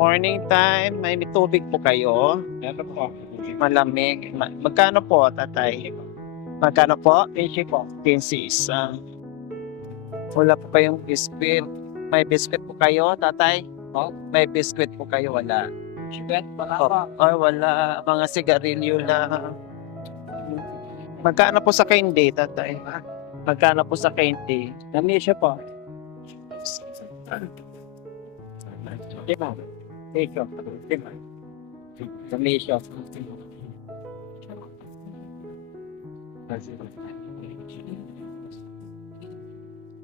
Morning time, may tubig po kayo? Meron po. Malamig. Magkano po, tatay? Magkano po? 20 po. 15 isa. Wala po kayong biscuit. May biscuit po kayo, tatay? Po? May biscuit po kayo, wala. Sibet, wala Oh, pa. ay, wala. Mga sigarilyo na. Magkano po sa candy, tatay? Magkano po sa candy? Namisya po. Lima. Peso. Lima. Namisya.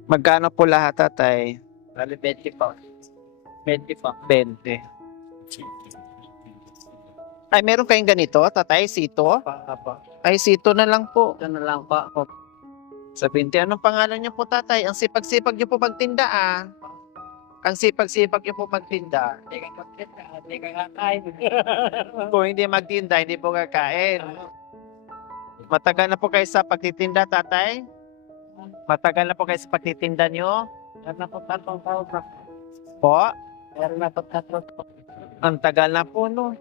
Magkano po lahat, tatay? Bali 20 po. 20 po. 20. Ay, meron kayong ganito, tatay? Sito? Pa. Ay, sito na lang po. Ito na lang po. Sa 20, anong pangalan niyo po, tatay? Ang sipag-sipag niyo po magtinda, ah. Ang sipag-sipag niyo po magtinda. Hindi ka magtinda. Hindi ka kakain. Kung hindi magtinda, hindi po kakain. Matagal na po kayo sa pagtitinda, tatay? Matagal na po kayo sa pagtitinda niyo? Meron na po 3 taon na. Po? Meron na po 3 taon. Ang tagal na po, no?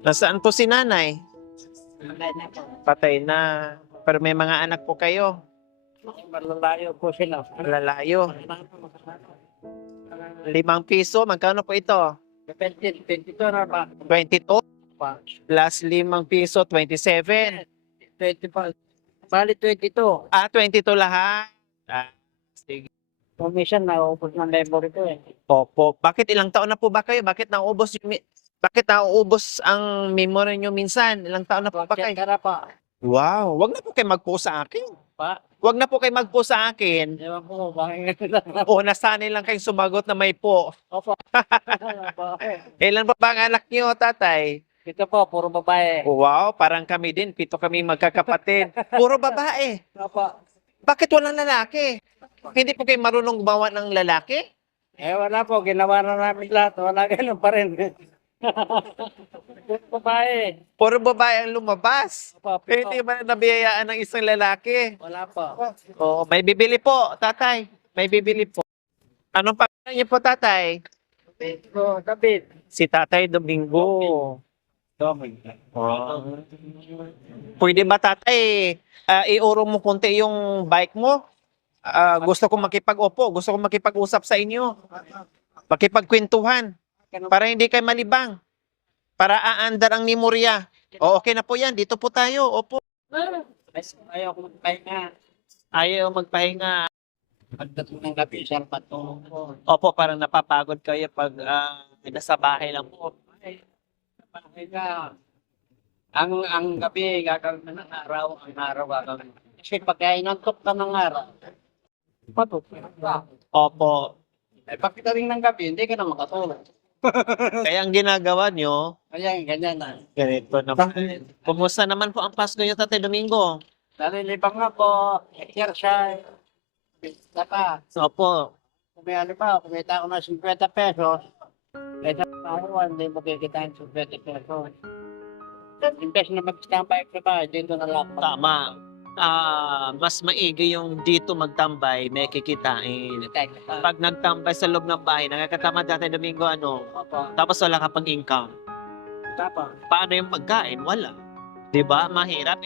Nasaan po si nanay? Malay na po. Patay na. Pero may mga anak po kayo. Malalayo po sila. Lalayo. 5 piso, magkano po ito? Depende. 22 na ba? 22 Pa. plus 5 piso, 27. 20 pa. Bali 22. Ah, 22 lahat. Ah, sige. Commission na upos ng memory ko eh. Opo. Bakit ilang taon na po ba kayo? Bakit nauubos ang memory nyo minsan? Ilang taon na po ba Bakit kayo? ka na pa? Wow, wag na po kayo mag-post sa akin. Pa? Wag na po kayo mag-post sa akin. Ewan ko, bakit nga na. O, nasanay lang kayong sumagot na may po. Opo. Ilan pa ba ang anak nyo, tatay? Ito po, puro babae. Wow, parang kami din. 7 kami magkakapatid. Puro babae. Opo. Bakit walang lalaki? Hindi po kayo marunong gumawa ng lalaki? Eh wala po, ginawa na namin lahat. Wala ganun pa rin. Puro babae. Puro babae ang lumabas. Opo. Eh, hindi ba nabiyayaan ng isang lalaki? Wala po. Oo, may bibili po, tatay. May bibili po. Anong pangalan niyo po, tatay? Po, David. Si Tatay Domingo. Pwede ba, tatay, iurong mo konti yung bike mo? Gusto ko gusto ko makipag-usap sa inyo. Makipagkwentuhan. Para hindi kayo malibang. Para aandar ang memorya. O, okay na po yan. Dito po tayo. Opo. Ayaw ko magpahinga. Ayaw magpahinga. Pagdating ng gabi, siya patulong po. Opo, parang napapagod kayo pag nasa bahay lang po. Pahinga. Ang gabi, gagawin na ng araw. Ang araw gagawin. Kasi pagka inantok ka ng araw, patutulog ka. Opo. Eh, pagdating ng gabi, hindi ka na makatulog. Kaya ang ginagawa nyo, Kaya ganyan na. ganito naman. Kumusta naman po ang Pasko nyo, Tatay Domingo? Nalilibang nga po, exercise, bista pa. Opo. Kumita ako ng 50 pesos. Eh, sa ako, hindi mo kikitain 50 pesos. Imbes na mag-standby ka ba, dito na lang. Tama. Mas maigi yung dito magtambay, may kikitain. Pag nagtambay sa loob ng bahay, nakakatamad Tatay Domingo, tapos wala ka pang income. Paano yung pagkain? Wala. 'Di ba? Mahirap.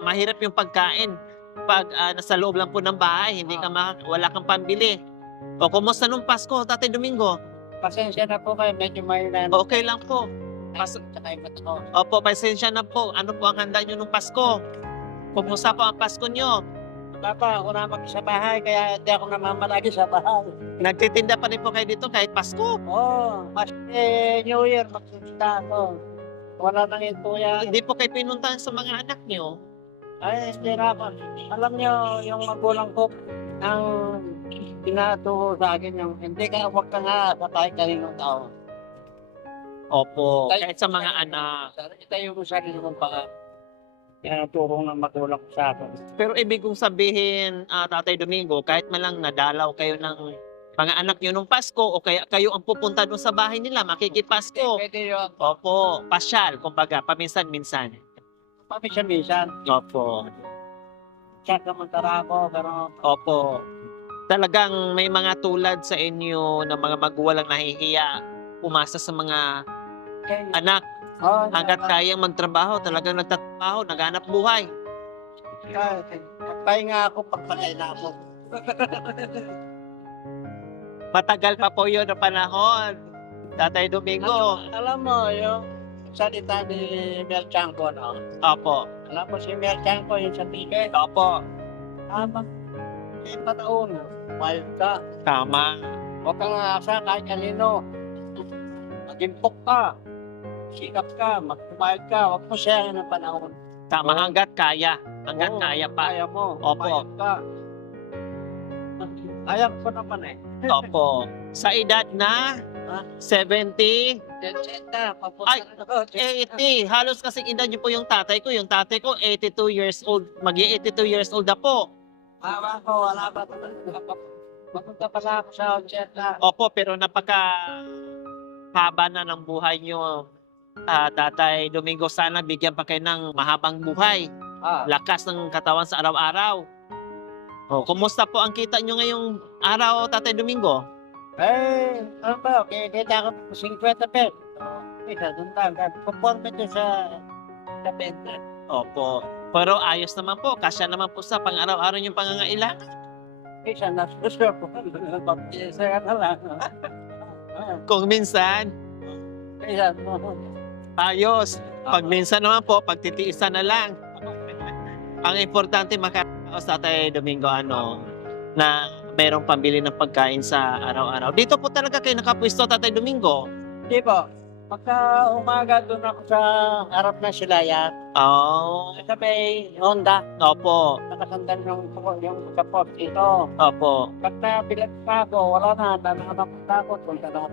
Mahirap yung pagkain. Pag nasa loob lang po ng bahay, wala kang pambili. O kumusta nung Pasko, Tatay Domingo? Pasensya na po kayo, medyo may na. Okay lang po. Tsaka yung matso. Opo, pasensya na po. Ano po ang handa nyo nung Pasko? Kumusta po ang Pasko nyo? Papa, ako na sa bahay, kaya hindi ako namamalagi sa bahay. Nagtitinda pa rin po kayo dito kahit Pasko? Mas New Year, magsusita ako. Wala nang ito yan. Hindi po kayo pinuntahan sa mga anak nyo? Ay, hindi na ako. Alam niyo, yung magulang ko, ang tinaturo sa akin yung, hindi ka, huwag ka nga sa kahit kaninong tao. Opo, kahit sa mga anak. Itayo mo sa sarili mong paa. Yan ang turong ng magulang ko sa akin. Pero ibig kong sabihin, Tatay Domingo, kahit man lang nadalaw kayo ng mga anak nyo nung Pasko o kaya kayo ang pupunta doon sa bahay nila, makikipasko. Pwede yun. Opo, pasyal, kumbaga, paminsan-minsan. Paminsan-minsan. Opo, Check naman tara ako, pero opo. talagang may mga tulad sa inyo na mga magulang nahihiya umasa sa mga anak. Oh, Hanggat kayang magtrabaho, talagang nagtatrabaho, naghanap buhay. Pahinga ako, pagpalay na ako. Matagal pa po yun na panahon. Tatay Domingo. Alam mo, yung salita ni Mel Chanco, no? Opo. Alam mo si Mel Chanco, yung sa ticket. Opo. Habang 5 taon, bayad ka. Tama. Huwag kang asa kahit kanino. Magimpok ka. Sikap ka, magbayad ka. Huwag mo siya ng panahon. Tama Oo. hanggat kaya. Hanggat Oo, kaya pa. Kaya mo. Opo. Bayad ka. Kaya ko naman eh. Opo. Sa edad na 70, Denseta, Ay, 80. Halos kasing edad niyo po yung tatay ko. Yung tatay ko, 82 years old. Mag-82 years old na po. Awa ko, wala ba? Mapunta pala ako sa 80. Opo, pero napaka haba na ng buhay niyo. Tatay Domingo, sana bigyan pa kayo ng mahabang buhay. Lakas ng katawan sa araw-araw. Kumusta po ang kita niyo ngayong araw, Tatay Domingo? Ano ba? Kita ko 50 pesos. Isa, doon tayo. Conforme to sa benta. Opo. Pero ayos naman po. Kasya naman po sa pang-araw-araw yung pangangailangan. Isa, nasusunod ko. Isa ka lang. Kung minsan, Isa, ayos. Pag minsan naman po, pagtitiisan na lang. Ang importante makaraos, Tatay Domingo, na merong pambili ng pagkain sa araw-araw. Dito po talaga kayo nakapwesto, Tatay Domingo. Di po. Pagka umaga doon ako sa harap ng silaya, Oh, sa may Honda, opo. nakasandan yung kapot dito. Opo. Pagka bilag pa ako, wala na, nakakatakot, punta na.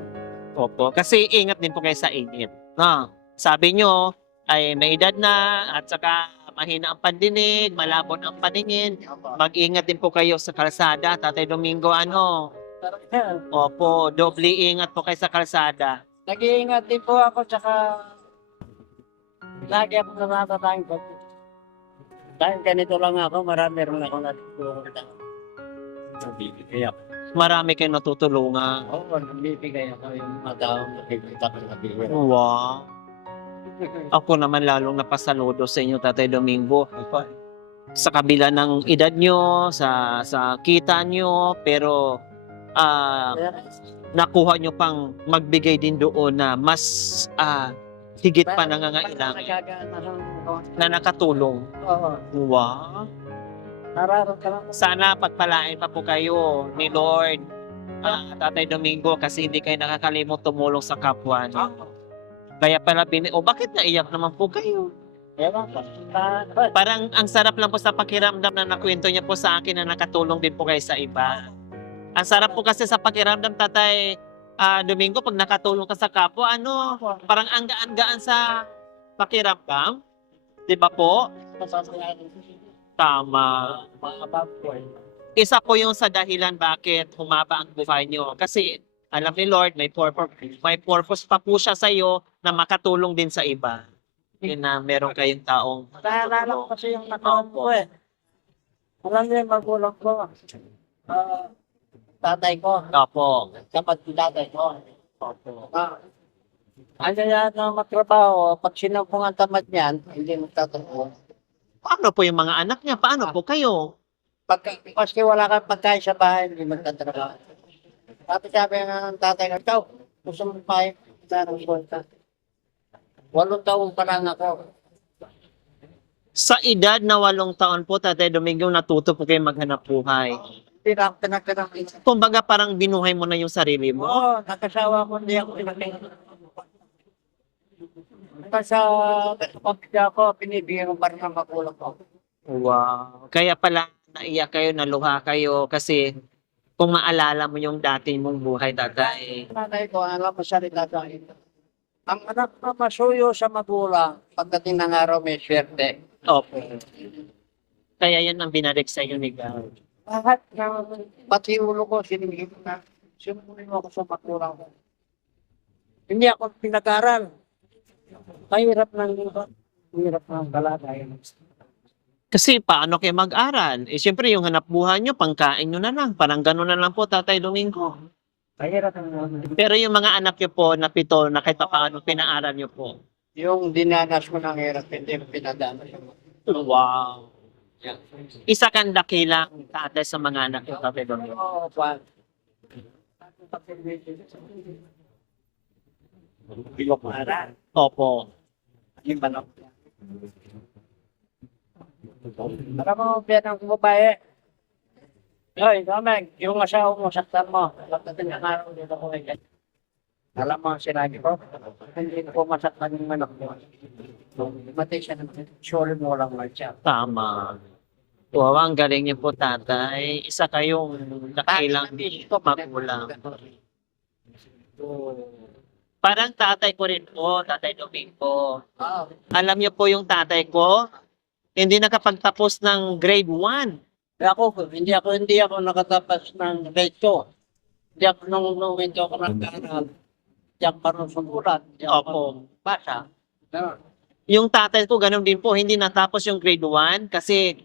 Opo. Kasi ingat din po kayo sa init. Sabi nyo, ay may edad na at saka mahina ang pandinig, malabo ang paningin. Mag-ingat din po kayo sa kalsada, Tatay Domingo, Opo, doble ingat po kayo sa kalsada. Nag-iingat din po ako, tsaka lagi ako natatatangin ko. Dahil ganito lang ako, marami rin ako natutulungan. Marami kayong natutulungan. Oo, nabibigay ako yung madaong nakikita ko na bigay. Wow. Ako naman lalong napasaludo sa inyo, Tatay Domingo. Sa kabila ng edad nyo, sa kita nyo, pero nakuha nyo pang magbigay din doon na mas higit pa nangangailangan na nakatulong. Oo, Wow. nararamdaman ko. Sana pagpalain pa po kayo ni Lord, Tatay Domingo, kasi hindi kayo nakakalimot tumulong sa kapwa. Kaya pala bakit naiyak naman po kayo? Ewan ko. Parang ang sarap lang po sa pakiramdam na nakwento niya po sa akin na nakatulong din po kayo sa iba. Ang sarap po kasi sa pakiramdam, Tatay Domingo, pag nakatulong ka sa kapwa, parang ang gaan-gaan sa pakiramdam. Di ba po? Tama. Mga baboy. Isa po yung sa dahilan bakit humaba ang buhay nyo. Kasi alam ni Lord, may purpose pa po siya sa iyo na makatulong din sa iba. Yun na meron kayong taong Naalala ko kasi yung nakaon ko eh. Alam niyo yung magulang ko. Tatay ko. Opo. Dapat yung tatay ko. Ano yan na magtrabaho, pag sinampung ang tamad niyan, hindi magtatrabaho. Paano po yung mga anak niya? Paano po kayo? Kasi wala kang pagkain sa bahay, hindi magtatrabaho. Tapos sabi ng tatay ko, ikaw, gusto mo pa yung ka. 8 taon pa lang ako. Sa edad na 8 taon po, Tatay Domingo, natuto po kayo maghanap buhay. Pinagkakita. Kumbaga parang binuhay mo na yung sarili mo. Oo, nakasawa ko, hindi ako pinakita. Sa pagkakita ko, pinibigyan ko pa rin ang magulang ko. Wow. Kaya pala naiyak kayo, naluha kayo kasi kung maalala mo yung dati mong buhay, Tatay. Nanay ko, alam mo siya rin tatay. Ang anak na masuyo sa magulang, pagdating ng araw may swerte. Opo. Kaya yan ang binarik sa iyo ni God. Lahat ng pati ulo ko, sinigil na. Sinunin mo ako sa magulang ko. Hindi ako pinag-aral. Mahirap ng kalagayan. Kasi paano kayo mag-aral? Eh, siyempre yung hanap buhay niyo, pangkain niyo na lang. Parang gano'n na lang po, Tatay Domingo. Mahirap ang Pero yung mga anak niyo po na 7 na kahit papaano pinaaral niyo po. yung dinanas mo ng hirap, hindi mo pinadama. Wow. Isa kang dakilang tatay sa mga anak niyo, Tatay Domingo. Oo, pa. Opo. Yung manok. Para mo, pinang babae. Ay, Domeng, yung asawa mo, saktan mo. Pagdating ng araw dito ko ngayon. Alam mo, sinabi ko, hindi ko masaktan yung manok mo. Matay siya naman, sure mo lang lang siya. Tama. Wow, ang galing niyo po, tatay. Isa kayong dakilang magulang. Parang tatay ko rin po, Tatay Domingo. Oo. Alam niyo po yung tatay ko, hindi nakapagtapos ng grade 1. Hindi ako nakatapos ng grade 2. Hindi ako nung hindi ako nag-aaral. Hindi ako marunong sumulat. Hindi ako Opo. basa. Ganun. Yung tatay ko, ganun din po, hindi natapos yung grade 1 kasi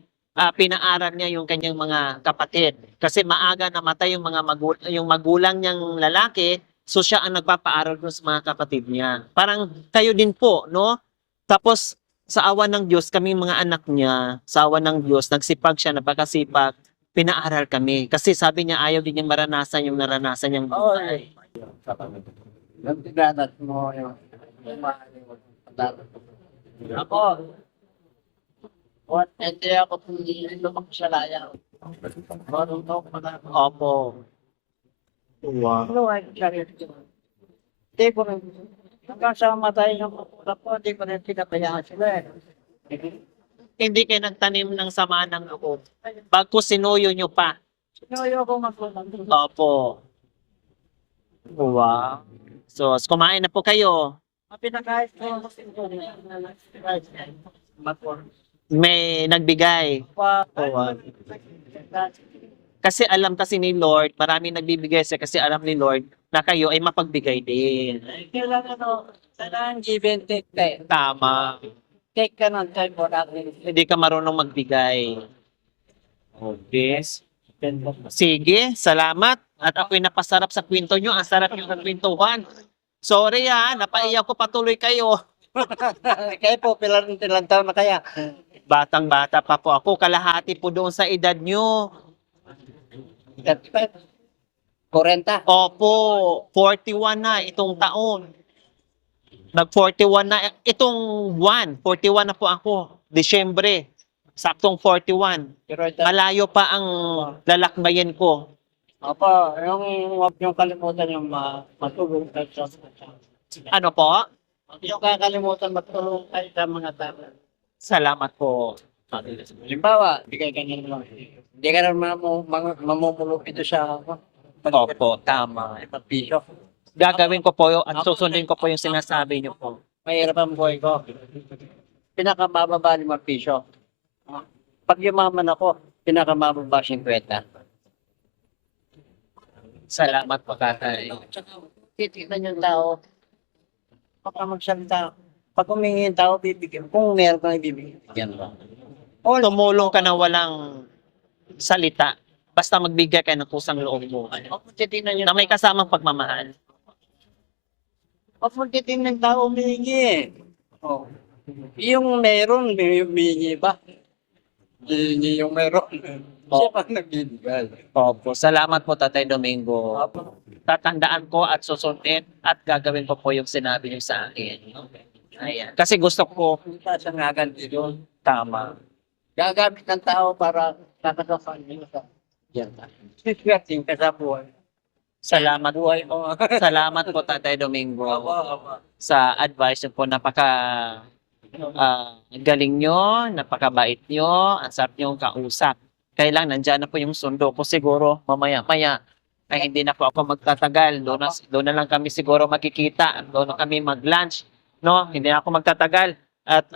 pinaaral niya yung kanyang mga kapatid. Kasi maaga namatay yung magulang niyang lalaki, so siya ang nagpapaaral dun sa mga kapatid niya. Parang kayo din po, no? Tapos sa awa ng Diyos, kami mga anak niya, sa awa ng Diyos, nagsipag siya, napakasipag, pinaaral kami. Kasi sabi niya, ayaw din niyang maranasan yung naranasan niyang Oo, buhay. yung tinanas mo, yung ako, hindi ako lumaki sa layaw. Marunong ako mag-aaral. Opo. Wow. Ano ay sarili ko? Hindi ko rin. Hanggang sa matay ng magulang ko, hindi ko rin pinabayaan sila eh. Hindi kayo nagtanim ng sama ng loob. Bago sinuyo nyo pa. Sinuyo ko magulang. Opo. Wow. So, kumain na po kayo. Pinakahit ko. May nagbigay. Kasi alam kasi ni Lord, marami nagbibigay siya kasi alam ni Lord na kayo ay mapagbigay din. Kailangan give and take tayo. Tama. Take ka ng time for that. Hindi ka marunong magbigay. Okay. Sige, salamat. At ako'y napasarap sa kwento nyo. Ang sarap yung kwentuhan. Sorry napaiyak ko patuloy kayo. Kaya po, ilang taon na kaya? Batang-bata pa po ako. Kalahati po doon sa edad nyo. 35. 40. Opo, 41 na itong taon. Nag-41 na. Itong 41 na po ako. Disyembre. Saktong 41. Pero ito, Malayo pa ang lalakbayin ko. opo, huwag niyong kalimutan yung matulong kayo sa Ano po? Huwag niyong kakalimutan matulong kayo sa mga tao. Salamat po. Halimbawa, bigay ka niyo lang. Hindi ka naman mamumulong ito sa Opo, tama. 5 piso. Gagawin ko po at susundin ko po yung sinasabi niyo po. Mahirap ang buhay ko. Pinakamababa 5 piso. Pag yumaman ako, pinakamababa 50. Salamat po, tatay. Tsaka, titignan yung tao. Baka magsalita. Pag humingi yung tao, bibigyan. Kung meron kang ibibigyan, bigyan mo. Tumulong ka na walang salita. Basta magbigay ka ng kusang loob mo. Titignan yung Na may kasamang pagmamahal. Pag titignan yung tao, humingi. Oh. Yung meron, humingi ba? Hindi yung meron. Siya pa nagbibigay. Opo. Salamat po, Tatay Domingo. Tatandaan ko at susundin at gagawin ko po yung sinabi niyo sa akin. Ayan. Kasi gusto ko Sa ngagan dito. tama. Gagamit ng tao para kakasasan nyo sa yan. Siswerting ka sa buhay. Salamat po. Buhay mo. Salamat po, Tatay Domingo. Opo. Sa advice niyo po. Galing nyo, napakabait nyo, ang sarap nyo kausap. Kailang nandyan na po yung sundo ko siguro mamaya-maya ay hindi na po ako magtatagal. Doon na lang kami siguro magkikita. Doon na kami mag-lunch. No? Hindi na ako magtatagal. At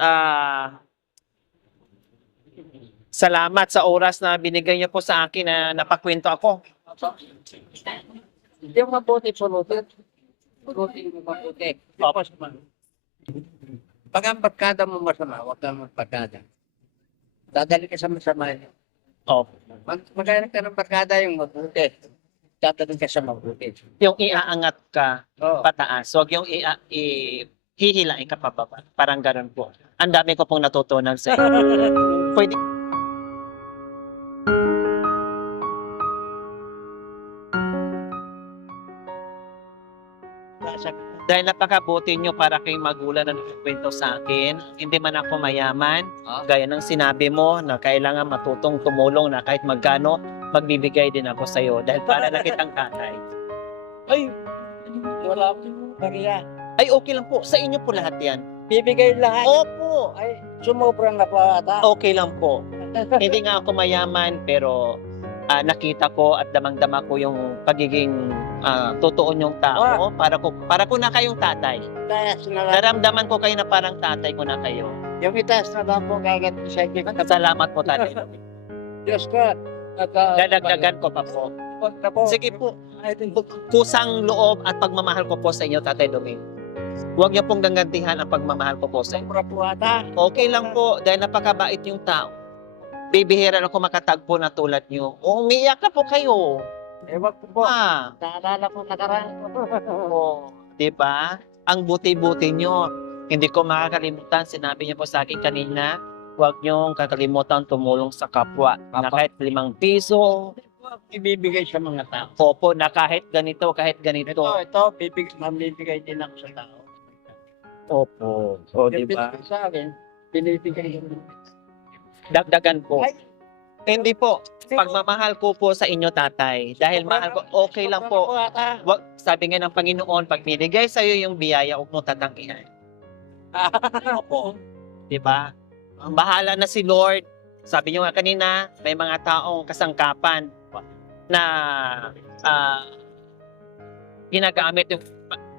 salamat sa oras na binigay niyo po sa akin na napakwento ako. Hindi mo mabuti pulutin. Pulutin mo mabuti. Tapos man. Pag ang pagkada mo masama, huwag kang magpagkada. Dadali ka sa masama. Oh, Magkano ka ng barkada yung mabuti. Dadali ka sa mabuti. yung iaangat ka Oo. pataas, wag yung hihilain ka pababa. Parang ganun po. Ang dami ko pong natutunan sa inyo. Pwede dahil napakabuti nyo para kayong magulang na nagkwento sa akin. Hindi man ako mayaman, gaya ng sinabi mo na kailangan matutong tumulong na kahit magkano, magbibigay din ako sa iyo dahil para na kitang tatay. Ay, wala akong bariya. Ay, okay lang po. Sa inyo po lahat yan. Bibigay lahat. Opo. Ay, sumobra na po ata. Okay lang po. Hindi nga ako mayaman, pero nakita ko at damang-dama ko yung pagiging totoo niyong tao. Para ko na kayong tatay. Itaas na lang. Naramdaman ko kayo na parang tatay ko na kayo. Yung itaas na lang po kagad sa inyo. Salamat po, tatay. Diyos ko. Dadagdagan ko pa po. Sige po. Kusang loob at pagmamahal ko po sa inyo, Tatay Domingo. Huwag niyo pong gagantihan ang pagmamahal ko po sa inyo. Sobra po ata. Okay lang po, dahil napakabait yung tao. Bibihira na ako makatagpo na tulad niyo. O, umiiyak na po kayo. Ewan ko po. Naalala ko nakaraan ko. Diba? Ang buti-buti niyo. Hindi ko makakalimutan, sinabi niyo po sa akin kanina, huwag niyong kakalimutan tumulong sa kapwa. Na kahit 5 piso, Ibibigay sa mga tao. opo, na kahit ganito, Ito, mamibigay din ako sa tao. Opo. O, Yung diba? binigay sa akin, binibigay yun. Dagdagan po. Ay. Hindi po. Pagmamahal ko po sa inyo, tatay. Dahil mahal ko, okay lang po. Wag, sabi nga ng Panginoon, pag binigay sa iyo yung biyaya, huwag mo tatanggihan. Opo. Diba? Bahala na si Lord. Sabi niyo nga kanina, may mga taong kasangkapan na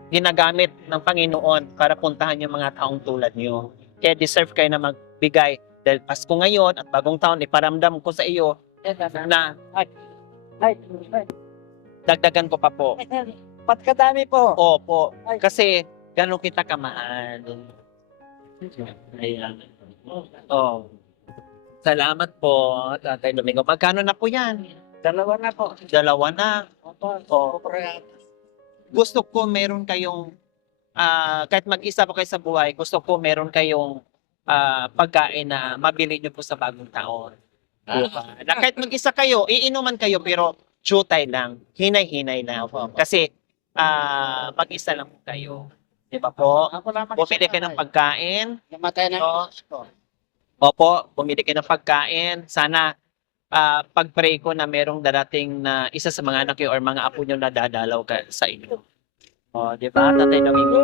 ginagamit ng Panginoon para puntahan yung mga taong tulad niyo. Kaya deserve kayo na magbigay. Dahil Pasko ngayon at bagong taon, iparamdam ko sa iyo na Ay. dagdagan ko pa po. Ba't kadami po? Opo. Kasi gano'n kita kamahal. Ayan. Oh. Salamat po, Tatay Domingo. Magkano na po yan? Dalawa na po. Dalawa na. Opo. Oh. Sobra. Gusto ko meron kayong, kahit mag-isa po kayo sa buhay, gusto ko meron kayong pagkain na mabili nyo po sa bagong taon. Diba? Na kahit mag-isa kayo, iinuman kayo, pero chutay lang. Hinay-hinay lang. Kasi mag-isa lang po kayo. Di ba po? Ako naman. Bumili kayo ng pagkain. Namatay na Oo. ko. Opo, bumili kayo ng pagkain. Sana pag-pray ko na merong darating na isa sa mga anak niyo or mga apo niyo na dadalaw ka sa inyo. O, di ba, Tatay Domingo?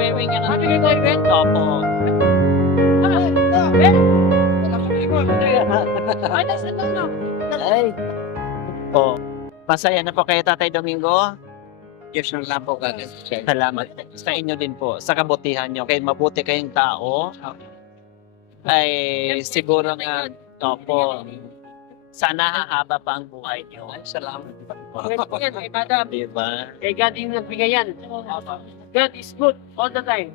Weweng yan. Sabi ko weweng. Opo. Ay, O, masaya na po kayo, Tatay Domingo. Diyos nang lapo kagad. Salamat po. Sa inyo din po, sa kabutihan nyo. Kaya mabuti kayong tao. Ay, siguro nga, opo, sana hahaba pa ang buhay nyo. Salamat. Yan, kay Madam. Diba? Kay God yung nagbigay yan. God is good all the time.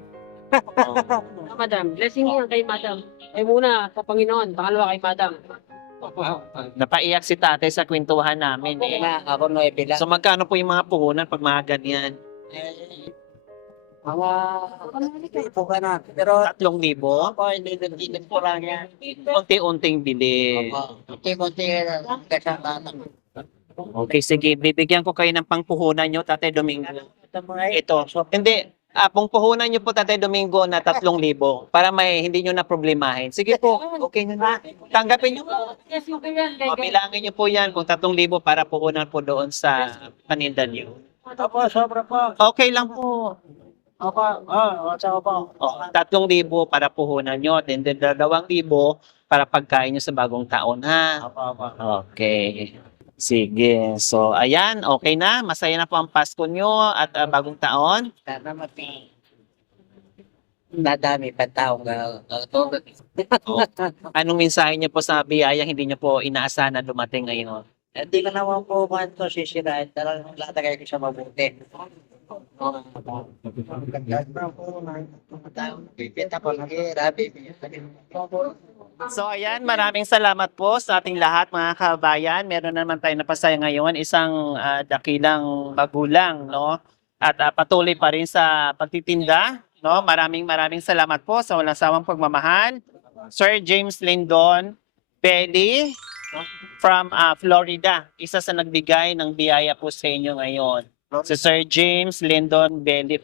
Madam, blessing yan kay Madam. Ay muna sa Panginoon, pangalawa kay Madam. Napaiyak si tatay sa kwentuhan namin eh. Ako no ibilang. So magkano po yung mga puhunan pag mga ganyan? Mga lipo ka na. Pero 3,000? ako hindi po lang yan. Unti-unting bili. Kunti-kunti kasama. Okay, sige. Bibigyan ko kayo ng pangpuhunan nyo, Tatay Domingo. Ito. Hindi. Pangpuhunan nyo po, Tatay Domingo, na 3,000 para may hindi nyo na problemahin. Sige po. Okay nyo na. Tanggapin nyo po. Yes, okay yan. Kay God. Pabilangin nyo po yan kung 3,000 para puhunan po doon sa paninda nyo. Opo, sobra po. Okay lang po. Opo, sa opo. O, 3,000 para puhunan nyo. Then 2,000 para pagkain nyo sa bagong taon, ha? Opo. Okay. Sige. So, ayan. Okay na. Masaya na po ang Pasko nyo at bagong taon. Sana nadami pa taong tulog. Anong mensahe niyo po sa biyaya hindi niyo po inaasahan na dumating ngayon? Hindi ko naman po man ito sisirain. Talagang lalagay ko siya mabuti. Bibita ko nag-irabi. So ayan, maraming salamat po sa ating lahat mga kabayan. Meron na naman tayo napasaya ngayon, isang dakilang magulang, no? At patuloy pa rin sa pagtitinda, no? Maraming salamat po sa walang sawang pagmamahal. Sir James Lindon Belly from Florida. Isa sa nagbigay ng biyaya po sa inyo ngayon. Si Sir James Lindon Belly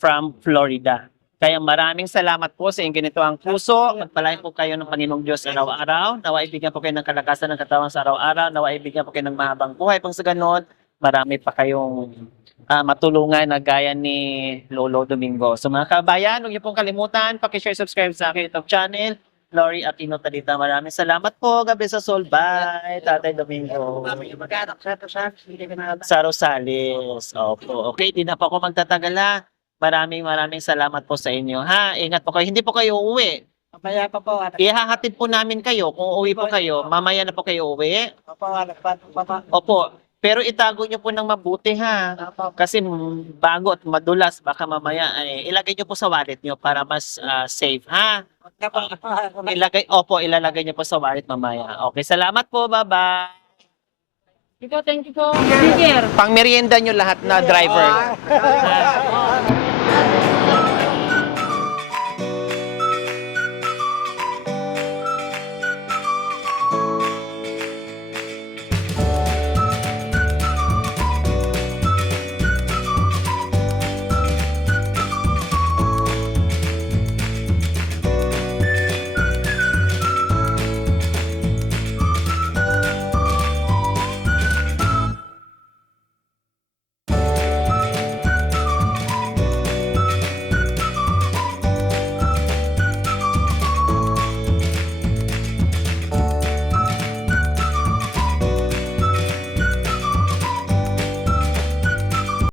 from Florida. Kaya maraming salamat po sa inyong ganito ang puso. Magpalain po kayo ng Panginoong Diyos araw-araw. Nawa ibigyan po kayo ng kalakasan ng katawan sa araw-araw. Nawa ibigyan po kayo ng mahabang buhay. Pang sa ganon, marami pa kayong matulungan na gaya ni Lolo Domingo. So mga kabayan, huwag niyo pong kalimutan, pakishare, subscribe sa aking YouTube channel. Lori Aquino Talita. Maraming salamat po. Gabi sa Sol. Bye, Tatay Domingo. Mag-anak sa hindi ko na Sa Rosales. Opo. Okay, di na po ako magtatagala. Maraming salamat po sa inyo. Ha, ingat po kayo. Hindi po kayo uuwi. Mamaya pa po. Ihahatid po namin kayo. Kung uuwi po kayo, mamaya na po kayo uuwi. Opo. Pero itago nyo po ng mabuti ha. Kasi bago at madulas, baka mamaya ilagay nyo po sa wallet nyo para mas safe ha. Ilalagay nyo po sa wallet mamaya. Okay, salamat po. Bye-bye. Thank you po. Speaker. Pang merienda nyo lahat na driver.